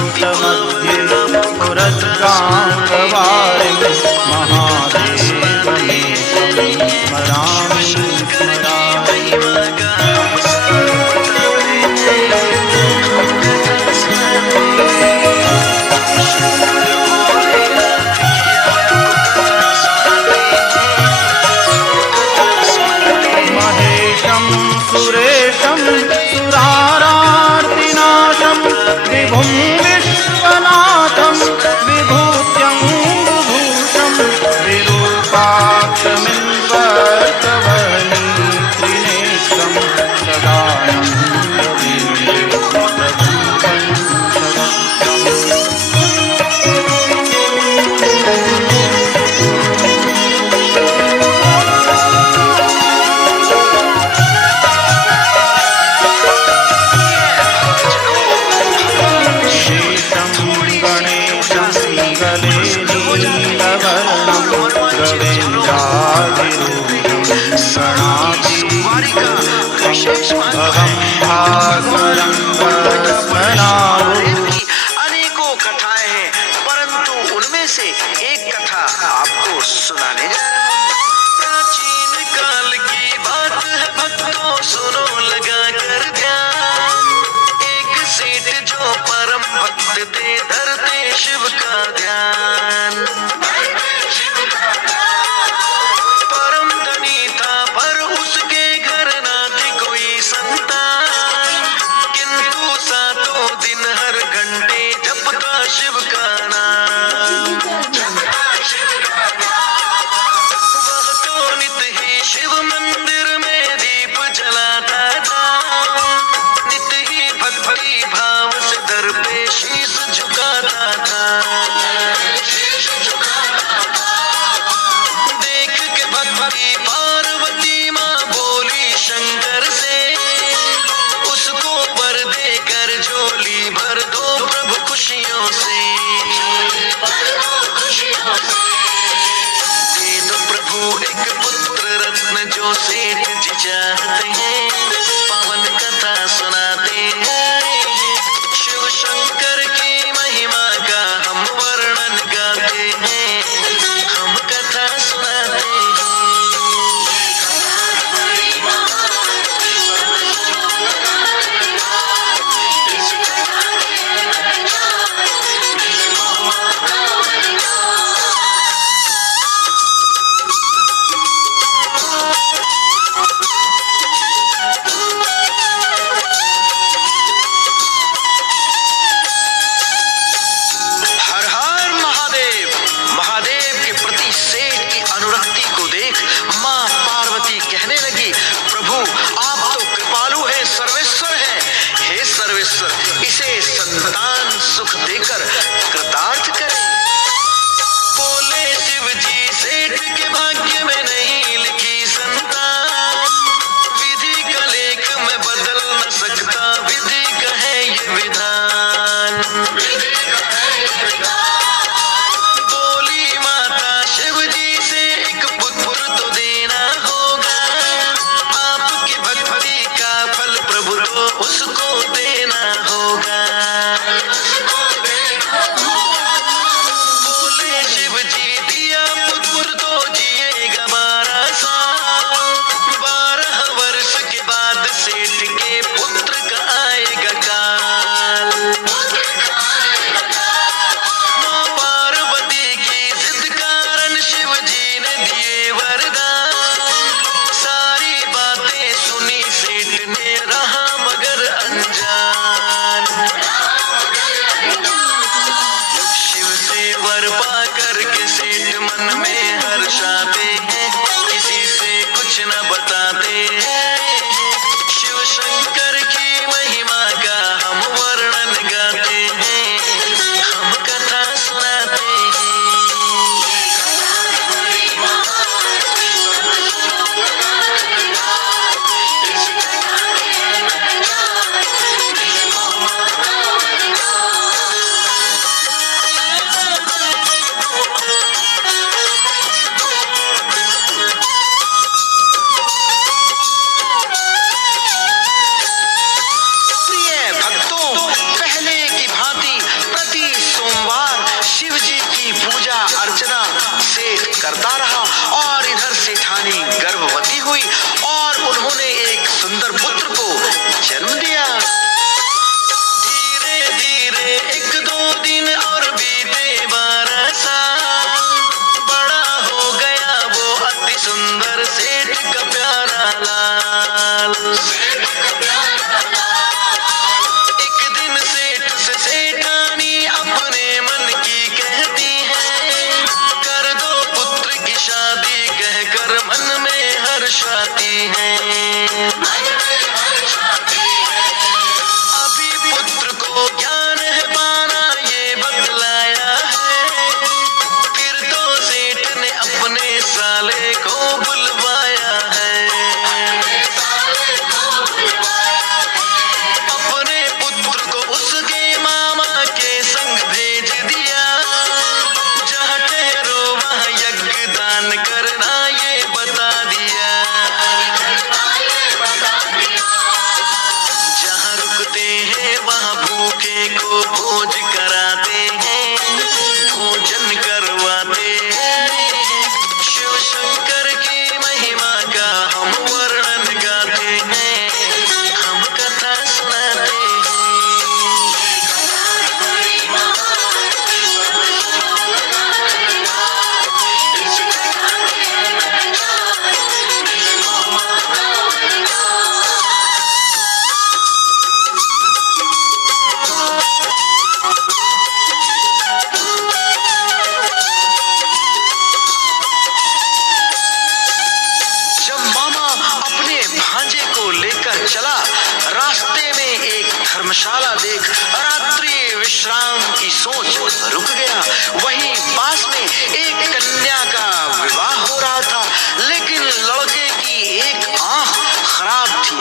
कूटमध्ये पुरस्काङ्गवारिणि महादेवमेकं स्मरामि स्मरामि। महेशं सुरेशं सुरारार्तिनाशं विभुं विश्वनाथं विभूत्यङ्गभूषं विरूपाक्षमिन्वर्तवहनी त्रिनेत्रं सदानन्दवीर्यं प्रभुं अनेकों कथाएं हैं, परंतु उनमें से एक कथा आपको सुनाने जा रहा हूं। प्राचीन काल की बात है भक्तों, सुनो लगा कर ध्यान। एक सेठ जो परम भक्त थे, धरते शिव का ध्यान। परम धनी था पर उसके घर ना थी कोई संतान, किंतु सातों दिन हर घंटे जपता शिव का नाम। वह तो नित ही शिव मंदिर में दीप जलाता था, नित ही भक्ति भाव से दर पे शीश झुकाता था। देख के भक्ति पार्वती माँ बोली शंकर से, उसको वर देकर झोली भर दो प्रभु खुशियों से। दे दो प्रभु एक पुत्र रत्न जो सेठ जी चाहते हैं, पावन कथा सुनाते हैं। शिव शंकर की महिमा का हम वर्णन गाते हैं, हम कथा सुनाते हैं। हर हर महादेव। महादेव के प्रति सेठ की अनुरक्ति को देख माँ पार्वती कहने लगी, प्रभु आप तो कृपालु है, सर्वेश्वर है। हे सर्वेश्वर, इसे संतान सुख देकर कृतार्थ करें। बोले शिव जी, सेठ के भाग्य में नहीं लिखी संतान, विधि का लेख मैं बदल न सकता, विधि का है ये विधान। बोली माता शिव जी से, एक पुत्र तो देना होगा, आपकी भक्ति का फल प्रभु तो उसको देना होगा। करता रहा और इधर सेठानी गर्भवती हुई और उन्होंने एक सुंदर पुत्र को जन्म दिया। धीरे धीरे 1-2 दिन और बीते 12 साल, बड़ा हो गया वो अति सुंदर सेठ का प्यारा लाल। एक दिन सेठ से सेठानी अपने मन की कहती है, कर दो पुत्र की शादी कहकर मन में हर्षाती है। अभी पुत्र को ज्ञान है पाना ये बतलाया है, फिर तो सेठ ने अपने साले को बुलवाया है। अपने पुत्र को उसके मामा के संग भेज दिया, जहाँ ठहरो वहाँ यज्ञ दान करना ये बता दिया। जहाँ रुकते हैं वहाँ भूखे को भोज कराते हैं, भोजन करवाते हैं। शिव शंकर की महिमा का हम वर्णन गाते हैं, हम कथा सुनाते हैं। जब मामा अपने भांजे को लेकर चला, रास्ते में एक धर्मशाला देख रात्रि विश्राम की सोच रुक गया। वहीं पास में एक कन्या का विवाह हो रहा था, लेकिन लड़के की एक आंख खराब थी।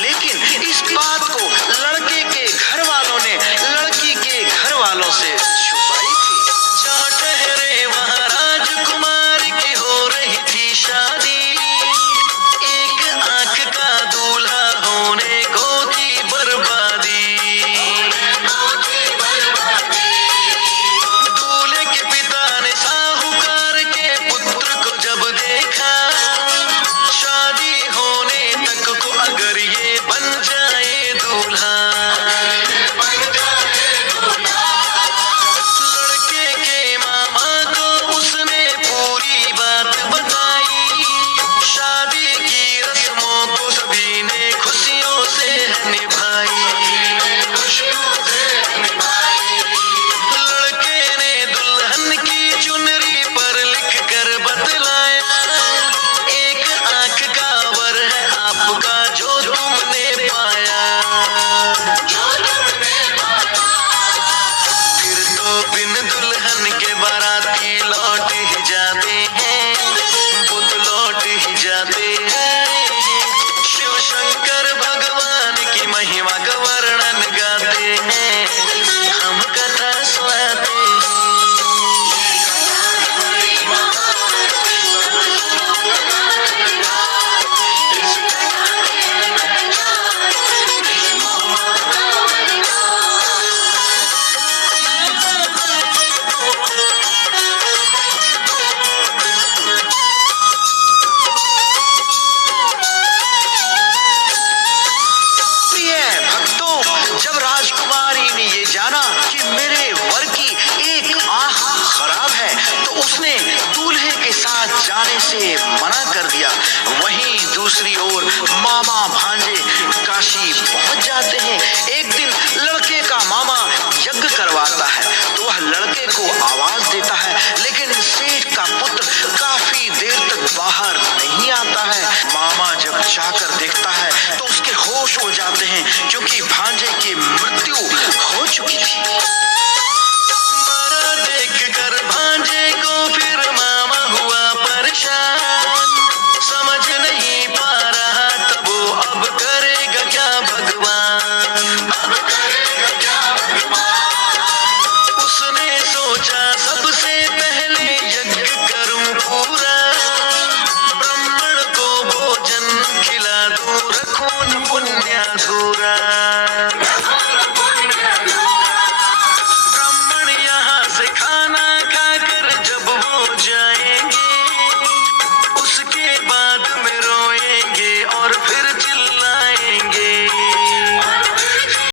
लेकिन इस बात को लड़के के घर वालों ने लड़की के घर वालों से छुपाई थी। जहाँ ठहरे वहाँ राजकुमारी की हो रही थी शादी, एक आंख का दूल्हा होने को थी बर्बादी। दूल्हे के पिता ने साहूकार के पुत्र को जब देखा, शादी होने तक को अगर ये बन जाए दूल्हा। लड़के के मामा को उसने पूरी बात बताई, शादी की रस्मों को सभी ने खुशियों से निभाई। लड़के ने दुल्हन की चुनरी पर लिख कर बतलाया, एक आंख का वर है आपका जो तुमने पाया। फिर तो बिन दुल्हन के बाराती लौट ही जाते हैं, बुत लौट ही जाते हैं। शिव शंकर भगवान की महिमा का वर्णन गाते हैं, हम कथा सुनाते हैं। प्रिय भक्तों, जब राजकुमारी ने ये जाना कि मेरे वर की एक आंख खराब है, तो उसने दूल्हे के साथ जाने से मना कर दिया। वहीं दूसरी ओर मामा भांजे काशी पहुंच जाते हैं। एक दिन लड़के का मामा यज्ञ करवाता है, तो वह लड़के को आवाज देता है, लेकिन सेठ का पुत्र काफी देर तक बाहर नहीं आता है। मामा जब जाकर देखता है तो उसके होश हो जाते हैं, क्योंकि भांजे की मृत्यु हो चुकी थी। मरा देखकर भांजे को फिर मामा हुआ परेशान, समझ नहीं पा रहा तब वो अब करेगा क्या भगवान। उसने सोचा